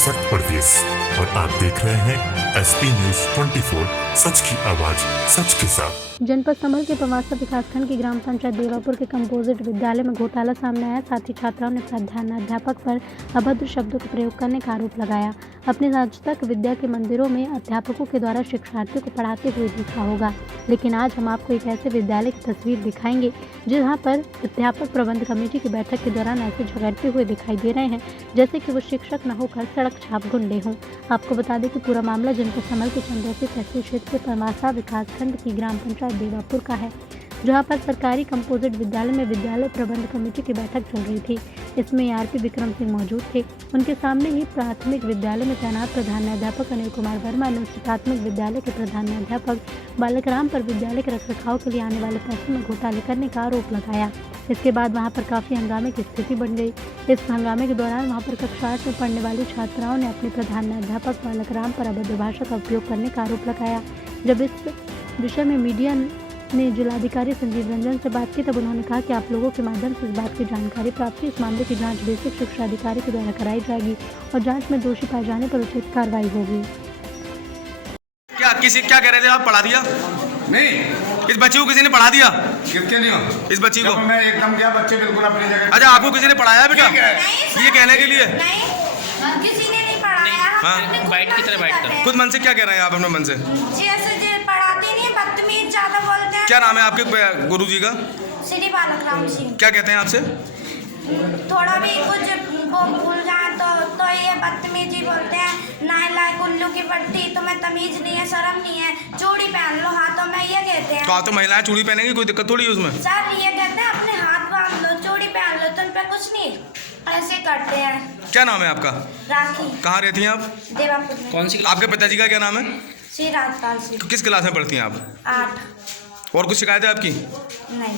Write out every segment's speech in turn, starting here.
सशक्त परदेश और आप देख रहे हैं एसपी न्यूज 24, सच की आवाज सच के साथ। जनपद संभल के पवासा विकासखंड की ग्राम पंचायत देवापुर के कंपोजिट विद्यालय में घोटाला सामने आया। साथ ही छात्राओं ने प्रधानाध्यापक पर अभद्र शब्दों का प्रयोग करने का आरोप लगाया। अपने आज तक विद्या के मंदिरों में अध्यापकों के द्वारा शिक्षार्थियों को पढ़ाते हुए देखा होगा, लेकिन आज हम आपको एक ऐसे विद्यालय की तस्वीर दिखाएंगे जहां पर अध्यापक प्रबंध कमेटी की बैठक के दौरान ऐसे झगड़ते हुए दिखाई दे रहे हैं जैसे कि वो शिक्षक न होकर सड़क छाप गुंडे हों। आपको बता दें कि पूरा मामला जनपद संभल के चंदौसी तहसील क्षेत्र के पवासा विकासखंड की ग्राम पंचायत देवापुर का है, जहां पर सरकारी कंपोजिट विद्यालय में विद्यालय प्रबंध कमेटी की बैठक चल रही थी। इसमें आरपी विक्रम सिंह मौजूद थे। उनके सामने ही प्राथमिक विद्यालय में तैनात प्रधानाध्यापक अनिल कुमार वर्मा ने उस प्राथमिक विद्यालय के प्रधानाध्यापक बालकराम पर विद्यालय के रखरखाव के लिए आने वाले पैसों में घोटाले करने का आरोप लगाया। इसके बाद वहां पर काफी हंगामे की स्थिति बन गई। इस हंगामे के दौरान वहां पर कक्षा 8 में पढ़ने वाली छात्राओं ने अपने प्रधानाध्यापक बालकराम पर अभद्र भाषा का उपयोग करने का आरोप लगाया। जब इस विषय में मीडिया ने जिलाधिकारी संजीव रंजन से बात की, तब उन्होंने कहा कि आप लोगों के माध्यम से इस बात की जानकारी प्राप्त हुई। इस मामले की जांच बेसिक शिक्षा अधिकारी के द्वारा कराई जाएगी और जांच में दोषी पाए जाने पर उचित कार्रवाई होगी। क्या कह रहे थे आप? पढ़ा दिया? नहीं, इस बच्चे को किसी ने पढ़ा दिया? किसके नहीं हो? इस बच्ची को मैं एकदम क्या बच्चे बिल्कुल अपनी जगह। अच्छा, आपको किसी ने पढ़ाया बेटा ये कहने के लिए? नहीं, किसी ने नहीं पढ़ाया। हाँ, बाइट की तरह बाइट। खुद मन से क्या कह रहे हैं आप? अपने मन से पढ़ाते नहीं, बदतमीज ज्यादा बोलते हैं। क्या नाम है आपके गुरुजी का? श्री बालकराम सिंह। क्या कहते हैं आपसे? थोड़ा भी कुछ वो भूल जाए तो ये बदतमीजी बोलते हैं। नालायक उल्लू की पट्टी, तुम्हें तमीज नहीं है, शर्म नहीं है, चूड़ी पहन लो हाथों में, ये कहते हैं। तो महिलाएं चूड़ी पहनेंगी, कोई दिक्कत थोड़ी है उसमें? सर ये कहते हैं अपने हाथ बांध लो, चूड़ी पहन लो, तुम पे कुछ नहीं, ऐसे करते हैं। क्या नाम है आपका? राखी। कहाँ रहती हैं आप? देवापुर में। कौन सी? आपके पिताजी का क्या नाम है? श्री राजपाल सिंह। किस क्लास में पढ़ती हैं आप? 8। और कुछ शिकायत है आपकी? नहीं।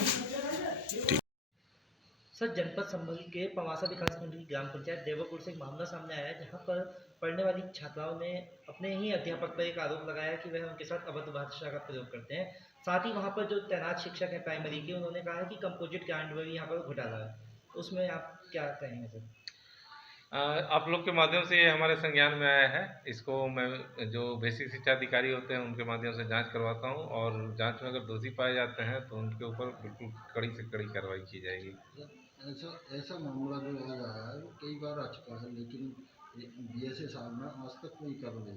सर, जनपद संभल के पवासा विकासखंड की ग्राम पंचायत देवापुर से एक मामला सामने आया है जहां पर पढ़ने वाली छात्राओं ने अपने ही अध्यापक पर एक आरोप लगाया कि वह उनके साथ अभद्र भाषा का प्रयोग करते हैं। साथ ही वहां पर जो तैनात शिक्षक हैं प्राइमरी के, उन्होंने कहा है कि कंपोजिट ग्रांड में भी यहाँ पर घोटाला है। उसमें आप क्या कहेंगे सर? आप लोग के माध्यम से ये हमारे संज्ञान में आया है। इसको मैं जो बेसिक शिक्षा अधिकारी होते हैं उनके माध्यम से जांच करवाता हूं और जांच में अगर दोषी पाए जाते हैं तो उनके ऊपर बिल्कुल कड़ी से कड़ी कार्रवाई की जाएगी। ऐसा मामला जो आ रहा है वो कई बार आ चुका है, लेकिन बीएसए साहब में आज तक कोई कार्रवाई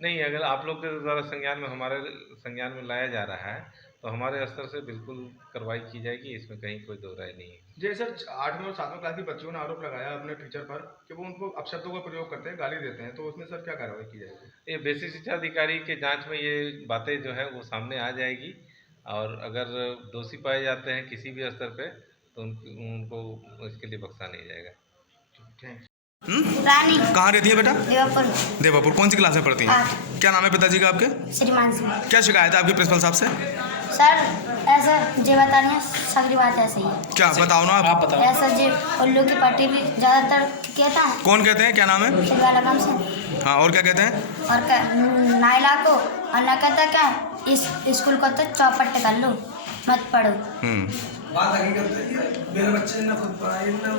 नहीं, अगर आप लोग के द्वारा संज्ञान में हमारे संज्ञान में लाया जा रहा है तो हमारे स्तर से बिल्कुल कार्रवाई की जाएगी, इसमें कहीं कोई दो राय नहीं है। जैसे 8वीं और 7वीं क्लास के बच्चों ने आरोप लगाया अपने टीचर पर कि वो उनको अपशब्दों का प्रयोग करते हैं, गाली देते हैं, तो उसमें सर क्या कार्रवाई की जाएगी? ये बेसिक शिक्षा अधिकारी के जांच में ये बातें जो है वो सामने आ जाएगी और अगर दोषी पाए जाते हैं किसी भी स्तर पे तो उनको इसके लिए बख्शा नहीं जाएगा। रानी। कहाँ रहती है बेटा? देवापुर। देवापुर। कौन सी क्लास में पढ़ती हैं? क्या नाम है पिताजी का आपके? श्रीमान सिंह। क्या शिकायत है आपके प्रिंसिपल साहब से? सर ऐसा जे बता रही है, सगरी बात ऐसे ही है। क्या बताओ ना आप? बताओ। ऐसा जे उल्लू की पट्टी भी ज़्यादातर कहता है। कौन कहते हैं? क्या नाम है? श्री बालकराम सिंह। हाँ, और क्या कहते हैं? और नाइला को और न कहता क्या इस स्कूल को तो चौपट कर लो, मत पढ़ो।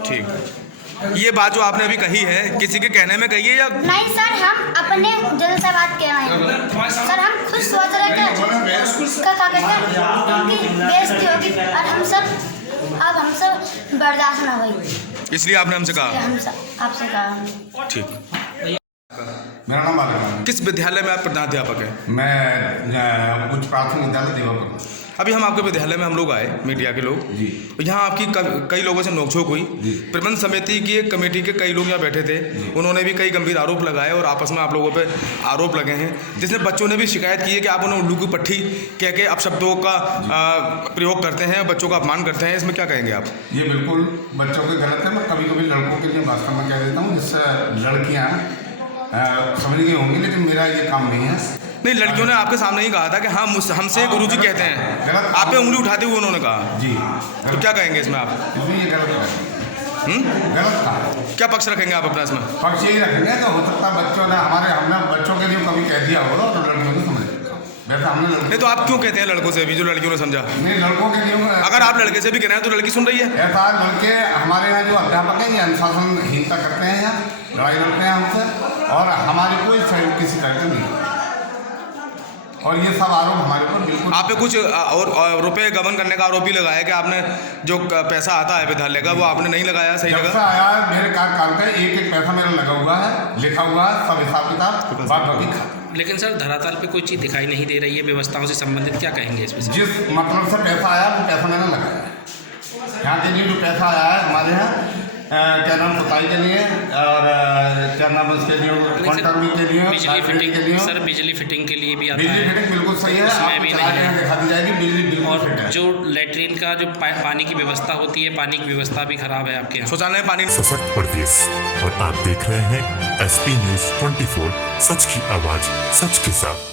ठीक। ये बात जो आपने अभी कही है किसी के कहने में कही है या? नहीं सर, हम अपने दिल से बात कह रहे हैं सर। हम खुद सोच रहे थे उसका क्या कहते हैं उनकी बेइज्जती होगी और हम सब अब हम सब बर्दाश्त ना हुई, इसलिए आपने हमसे कहा? हम सब आपसे कहा। ठीक। मेरा नाम बालकराम। किस विद्यालय में आप प्रधानाध्यापक हैं? मैं उच्च प्राथमिक विद्यालय देवापुर। अभी हम आपके विद्यालय में हम लोग आए, मीडिया के लोग जी। यहाँ आपकी कई लोगों से नोकझोंक हुई। प्रबंध समिति की एक कमेटी के कई लोग यहाँ बैठे थे, उन्होंने भी कई गंभीर आरोप लगाए और आपस में आप लोगों पे आरोप लगे हैं, जिसमें बच्चों ने भी शिकायत की है कि आप उन्हें उल्लू की पट्टी कह के अपशब्दों का प्रयोग करते हैं, बच्चों का अपमान करते हैं। इसमें क्या कहेंगे आप? ये बिल्कुल बच्चों के गलत है। मैं कभी कभी लड़कों के लिए वास्तव में कह देता हूँ, जिससे लड़कियाँ समझ गई होंगी, लेकिन मेरा ये काम नहीं है। नहीं, लड़कियों ने आपके सामने ही कहा था कि हाँ हमसे गुरुजी कहते हैं, आप पे उंगली उठाते हुए उन्होंने कहा। जी। तो क्या कहेंगे इसमें आप? इसमें ये गलत है। गलत था। क्या पक्ष रखेंगे आप अपना इसमें? पक्ष यही रखेंगे तो हो सकता है बच्चों ने हमने बच्चों के लिए कभी कह दिया होगा तो लड़कियों ने समझ वैसा हमने नहीं, तो आप क्यों कहते हैं लड़कों से भी जो लड़कियों ने समझा? नहीं, लड़कों के लिए अगर आप लड़के से भी कह रहे हैं तो लड़की सुन रही है। ऐसा लड़के हमारे यहाँ जो अध्यापक है ये अनुशासनहीनता करते हैं, यहाँ लड़ाई लड़ते हैं हमसे। और हमारी कोई सहयोग की शिकायत नहीं है। और ये सब आरोप हमारे ऊपर बिल्कुल। आप पे कुछ और रुपए गबन करने का आरोप भी लगाया कि आपने जो पैसा आता है विद्यालय का वो आपने नहीं लगाया सही जब से लगा? आया है मेरे कार्यकाल का एक एक पैसा मेरा लगा हुआ है, लिखा हुआ है, सब हिसाब किताब बात बाकी खाता। लेकिन सर धरातल पे कोई चीज़ दिखाई नहीं दे रही है व्यवस्थाओं से संबंधित, क्या कहेंगे इस विषय? जिस मतलब से पैसा आया वो पैसा मैंने लगाया है। यहाँ के लिए जो पैसा आया है हमारे यहाँ क्या नाम सफाई के लिए और क्या नाम उसके लिए कॉन्टर्मी के लिए, बिजली फिटिंग के लिए, सर बिजली फिटिंग के लिए भी आता बिजली है। फिटिंग बिल्कुल सही है, उसमें भी नहीं है। दिखा दी जाएगी, बिजली बिल्कुल और फिट है। जो लेटरिन का जो पानी की व्यवस्था होती है, पानी की व्यवस्था भी खराब है आपके यहाँ। शौचालय में पानी सशक्त प्रदेश और आप देख रहे हैं SP News 24, सच की आवाज सच के साथ।